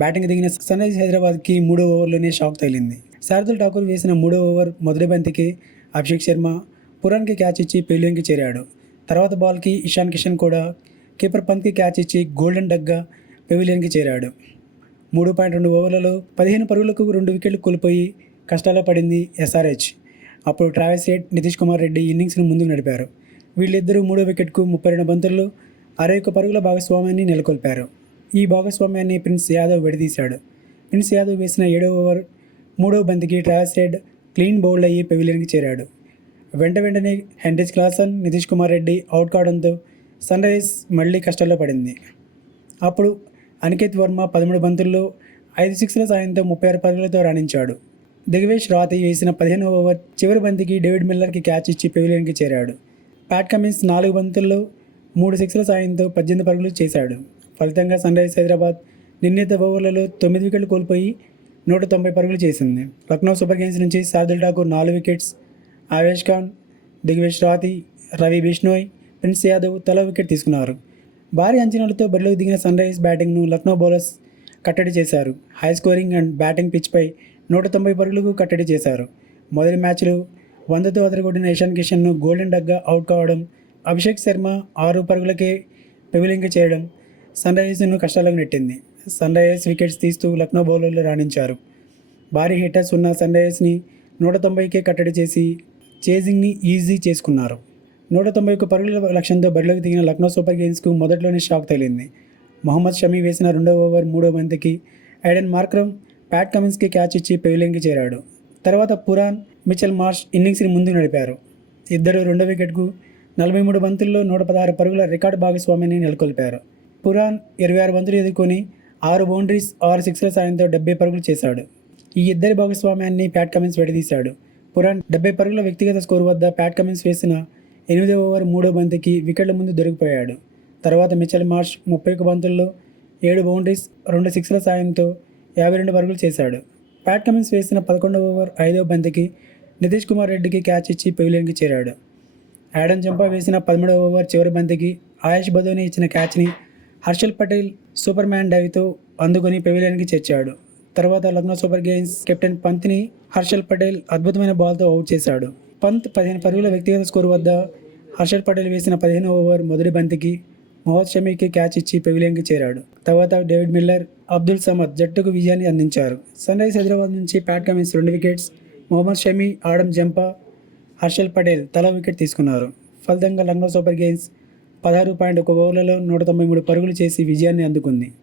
Batting దిగిన sun Risers హైదరాబాద్కి 3వ ఓవర్లోనే షాక్ తగిలింది. శార్దుల్ ఠాకూర్ వేసిన 3వ ఓవర్ మొదటి బంతికి అభిషేక్ శర్మ పురాన్కి క్యాచ్ ఇచ్చి పెవిలియన్కి చేరాడు. తర్వాత బాల్కి ఇషాన్ కిషన్ కూడా కీపర్ పంత్కి క్యాచ్ ఇచ్చి గోల్డెన్ డగ్గా పెవిలియన్కి చేరాడు. 3.2 ఓవర్లలో 15 పరుగులకు 2 వికెట్లు కోల్పోయి కష్టాల్లో పడింది ఎస్ఆర్హెచ్. అప్పుడు ట్రావిస్ హెడ్, నితీష్ కుమార్ రెడ్డి ఇన్నింగ్స్ను ముందుకు నడిపారు. వీళ్ళిద్దరూ 3వ వికెట్కు 32 బంతుల్లో 61 పరుగుల భాగస్వామ్యాన్ని నెలకొల్పారు. ఈ భాగస్వామ్యాన్ని ప్రిన్స్ యాదవ్ విడదీశాడు. ప్రిన్స్ యాదవ్ వేసిన 7వ ఓవర్ 3వ బంతికి ట్రావిస్ హెడ్ క్లీన్ బౌల్డ్ అయ్యి పెవిలియన్కి చేరాడు. వెంటనే Heinrich Klaasen, Nitish Kumar Reddy out కావడంతో సన్ రైజర్స్ మళ్లీ కష్టాల్లో పడింది. అప్పుడు అనికేత్ వర్మ 13 బంతుల్లో 5 సిక్స్ల సాయంతో 36 పరుగులతో రాణించాడు. దిగ్వేష్ రాతి వేసిన 15వ ఓవర్ చివరి బంతికి డేవిడ్ మిల్లర్కి క్యాచ్ ఇచ్చి పెవిలియన్కి చేరాడు. ప్యాట్ కమిన్స్ 4 బంతుల్లో 3 సిక్స్ల సాయంతో 18 పరుగులు చేశాడు. ఫలితంగా సన్ రైజర్స్ హైదరాబాద్ నిర్ణీత ఓవర్లలో 9 వికెట్లు కోల్పోయి 190 పరుగులు చేసింది. లక్నో సూపర్ కింగ్స్ నుంచి శార్దుల్ ఠాకూర్ 4 వికెట్స్, ఆవేష్ ఖాన్, దిగ్వేష్ రాతి, రవి బిష్నోయ్, ప్రిన్స్ యాదవ్ తలా వికెట్ తీసుకున్నారు. భారీ అంచనాలతో బరిలోకి దిగిన సన్ రైజర్స్ బ్యాటింగ్ను లక్నో బౌలర్స్ కట్టడి చేశారు. హై స్కోరింగ్ అండ్ బ్యాటింగ్ పిచ్పై 190 పరుగులకు కట్టడి చేశారు. మొదటి మ్యాచ్లో 100తో అదరగొట్టిన ఇషాన్ కిషన్ను గోల్డెన్ డగ్గా అవుట్ కావడం, అభిషేక్ శర్మ 6 పరుగులకే పెవిలియన్కి చేయడం సన్ రైజర్స్ను కష్టాలకు నెట్టింది. సన్ రైజర్స్ వికెట్స్ తీస్తూ లక్నో బౌలర్లు రాణించారు. భారీ హిట్టర్స్ ఉన్న సన్ రైజర్స్ని 190కే కట్టడి చేసి చేజింగ్ని ఈజీ చేసుకున్నారు. 191 పరుగుల లక్ష్యంతో బరిలోకి దిగిన లక్నో సూపర్ కింగ్స్కు మొదట్లోనే షాక్ తగిలింది. మొహమ్మద్ షమీ వేసిన 2వ ఓవర్ 3వ బంతికి ఐడెన్ మార్క్రమ్ ప్యాట్ కమిన్స్కి క్యాచ్ ఇచ్చి పెవిలియన్కి చేరాడు. తర్వాత పురాన్, మిచెల్ మార్ష్ ఇన్నింగ్స్ని ముందుకు నడిపారు. ఇద్దరు 2వ వికెట్కు 43 బంతుల్లో 116 పరుగుల రికార్డు భాగస్వామ్యాన్ని నెలకొల్పారు. పురాన్ 26 బంతులు ఎదుర్కొని 6 బౌండరీస్, 6 సిక్స్ల సాయంతో 70 పరుగులు చేశాడు. ఈ ఇద్దరి భాగస్వామ్యాన్ని ప్యాట్ కమిన్స్ విడదీశాడు. పురాన్ 70 పరుగుల వ్యక్తిగత స్కోరు వద్ద ప్యాట్ కమిన్స్ వేసిన 8వ ఓవర్ 3వ బంతికి వికెట్ల ముందు దొరికిపోయాడు. తర్వాత మిచెల్ మార్ష్ 31 బంతుల్లో 7 బౌండరీస్, 2 సిక్స్ల సాయంతో 52 పరుగులు చేశాడు. ప్యాట్ కమిన్స్ వేసిన 11వ ఓవర్ 5వ బంతికి నితీష్ కుమార్ రెడ్డికి క్యాచ్ ఇచ్చి పెవిలియన్కి చేరాడు. ఆడమ్ జంపా వేసిన 13వ ఓవర్ చివరి బంతికి ఆయేష్ బదోని ఇచ్చిన క్యాచ్ని హర్షల్ పటేల్ సూపర్ మ్యాన్ డైవ్తో అందుకొని పెవిలియన్కి చేర్చాడు. తర్వాత లక్నో సూపర్ కింగ్స్ కెప్టెన్ పంత్ని హర్షల్ పటేల్ అద్భుతమైన బాల్తో అవుట్ చేశాడు. పంత్ 15 పరుగుల వ్యక్తిగత స్కోరు వద్ద హర్షల్ పటేల్ వేసిన 15వ ఓవర్ మొదటి బంతికి మొహమ్మద్ షమీకి క్యాచ్ ఇచ్చి పెవిలియన్కి చేరాడు. తర్వాత డేవిడ్ మిల్లర్, అబ్దుల్ సమద్ జట్టుకు విజయాన్ని అందించారు. సన్ రైజర్స్ హైదరాబాద్ నుంచి Pat Cummins 2 wickets, Mohammed Shami, Adam Zampa, Harshal Patel తలా వికెట్ తీసుకున్నారు. ఫలితంగా లక్నో సూపర్ కింగ్స్ 16.1 ఓవర్లలో 193 పరుగులు చేసి విజయాన్ని అందుకుంది.